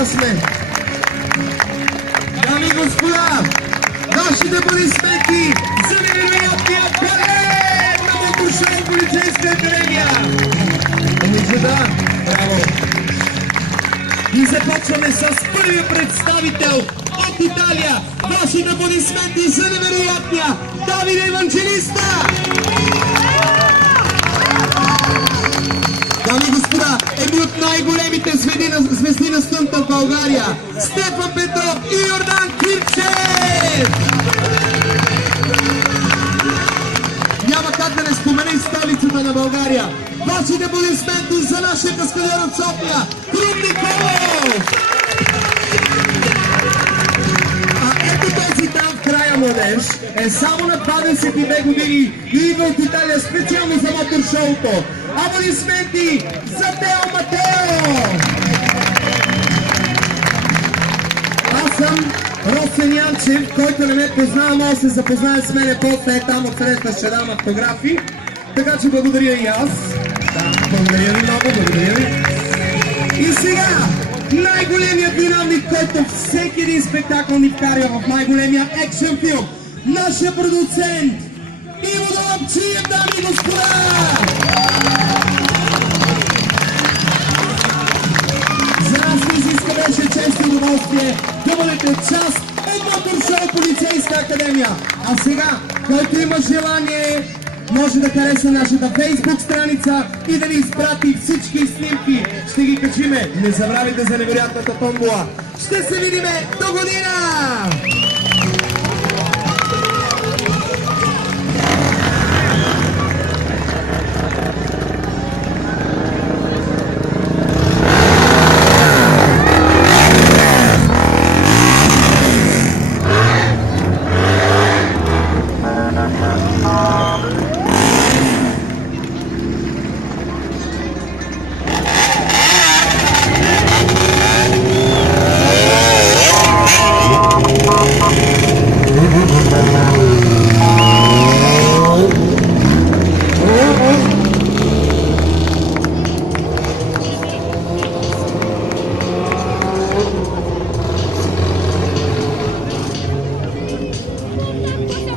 Готови сме. Дами и господа, вашите аплодисменти за невероятния балет на Мотошоу Полицейска академия. Момичета, браво! И започваме с първия представител от Италия. Вашите аплодисменти за невероятния Давиде Евангелиста! Дами и господа, едни от най-големите звезди на стънта в България, Стефан Петров и Йордан Кирчев! Няма как да не спомена и столицата на България. Вашите аплодисменти за нашия каскадер от София, Крум Николов! Ето този там в края младеж е само на 22 години и идва от Италия специално за мотор-шоуто. Аплодисменти за Тео Матео! Аз съм Росен Янчев, който не ме познава, може да се запознае с мене после, там отсреща ще дам автографи. Така че благодаря и аз. Да, благодаря ви много, благодаря ви. И сега, най-големият динамик, който всеки един спектакъл ни вкарва в най-големия екшен филм. Нашия продуцент Иво Долапчиев, дами и господа! За нас не изиска беше чест и удоволствие да бъдете част от Мотошоу Полицейска академия. А сега, който има желание, може да хареса нашата фейсбук страница и да ни изпрати всички снимки. Ще ги качиме. Не забравяйте за невероятната томбола. Ще се видиме до година!